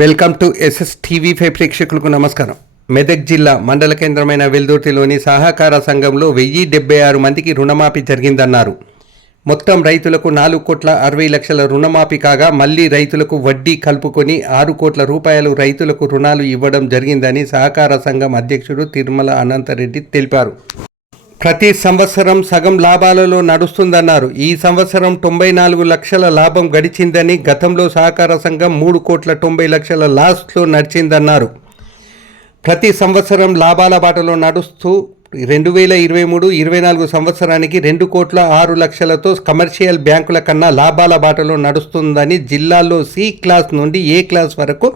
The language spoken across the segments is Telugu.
Welcome to SS TV five ప్రేక్షకులకు నమస్కారం. మెదక్ జిల్లా మండల కేంద్రమైన వెల్దుర్తిలోని సహకార సంఘంలో వెయ్యి డెబ్బై ఆరు మందికి రుణమాఫీ జరిగిందన్నారు. మొత్తం రైతులకు నాలుగు కోట్ల అరవై లక్షల రుణమాఫీ కాగా మళ్ళీ రైతులకు వడ్డీ కలుపుకొని ఆరు కోట్ల రూపాయలు రైతులకు రుణాలు ఇవ్వడం జరిగిందని సహకార సంఘం అధ్యక్షుడు తిరుమల అనంతరెడ్డి తెలిపారు. ప్రతి సంవత్సరం సగం లాభాలలో నడుస్తుందన్నారు. ఈ సంవత్సరం తొంభై నాలుగు లక్షల లాభం గడిచిందని గతంలో సహకార సంఘం మూడు కోట్ల తొంభై లక్షల లాస్ట్లో నడిచిందన్నారు. ప్రతి సంవత్సరం లాభాల బాటలో నడుస్తూ రెండు వేల ఇరవై మూడు ఇరవై నాలుగు సంవత్సరానికి రెండు కోట్ల ఆరు లక్షలతో కమర్షియల్ బ్యాంకుల కన్నా లాభాల బాటలో నడుస్తుందని జిల్లాలో సి క్లాస్ నుండి ఏ క్లాస్ వరకు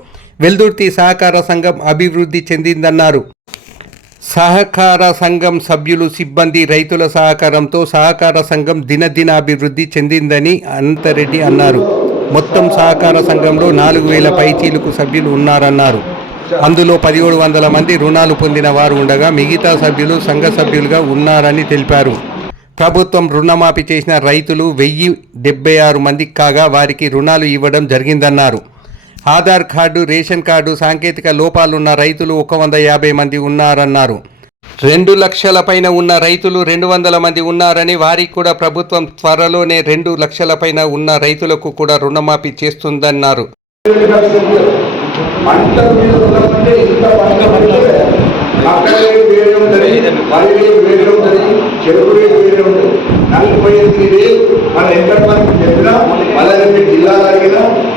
వెల్దుర్తి సహకార సంఘం అభివృద్ధి చెందిందన్నారు. సహకార సంఘం సభ్యులు సిబ్బంది రైతుల సహకారంతో సహకార సంఘం దినదినాభివృద్ధి చెందిందని అనంతరెడ్డి అన్నారు. మొత్తం సహకార సంఘంలో నాలుగు వేల పైచీలకు సభ్యులు ఉన్నారన్నారు. అందులో పదిహేడు వందల మంది రుణాలు పొందిన వారు ఉండగా మిగతా సభ్యులు సంఘ సభ్యులుగా ఉన్నారని తెలిపారు. ప్రభుత్వం రుణమాఫీ చేసిన రైతులు వెయ్యి డెబ్బై ఆరు మందికి కాగా వారికి రుణాలు ఇవ్వడం జరిగిందన్నారు. ఆధార్ కార్డు రేషన్ కార్డు సాంకేతిక లోపాలున్న రైతులు ఒక వంద యాభై మంది ఉన్నారన్నారు. రెండు లక్షల పైన ఉన్న రైతులు రెండు వందల మంది ఉన్నారని వారికి కూడా ప్రభుత్వం త్వరలోనే రెండు లక్షల పైన ఉన్న రైతులకు కూడా రుణమాఫీ చేస్తుందన్నారు. మన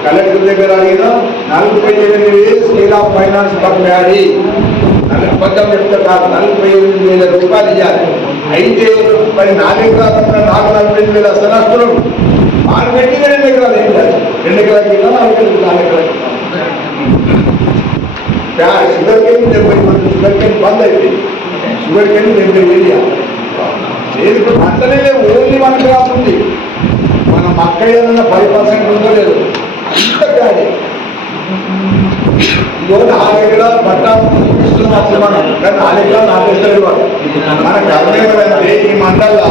కలెక్టర్ దగ్గర అడిగినా నలభై ఎనిమిది వేలు ఆఫ్ ఫైనాన్స్ పంపాలి మొత్తం చెప్తే కాదు నలభై ఎనిమిది వేల రూపాయలు ఇవ్వాలి అయితే మరి నా దగ్గర నాకు నలభై ఎనిమిది వేల అసలు మాకు పెట్టింది రెండు ఎకరాలు ఏం కాదు రెండు ఎకరాలకి ఇవ్వాలి నాలుగు ఎకరాలకి నాలుగు ఎకరాలకి షుగర్ కేన్ డెబ్బై మంది షుగర్ కేన్ బంద్ అయిపోయింది. షుగర్ కేన్ డెబ్బై వేలు లేదు ఇప్పుడు పంటలే లేవు ఓన్లీ మన క్రాప్ ఉంది. మన మక్క ఏదన్నా ఫైవ్ పర్సెంట్ ఉందో లేదు. ఇదిగో ఆరు ఎకరాలు పట్టా ఇస్తున్నాం అసలు మనం కానీ ఎకరాలు నాకు ఇస్తారు వాడు మన కర్మ ఏమంటే ఈ మండల్లో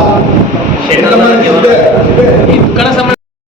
ఎంతమంది ఇక్కడ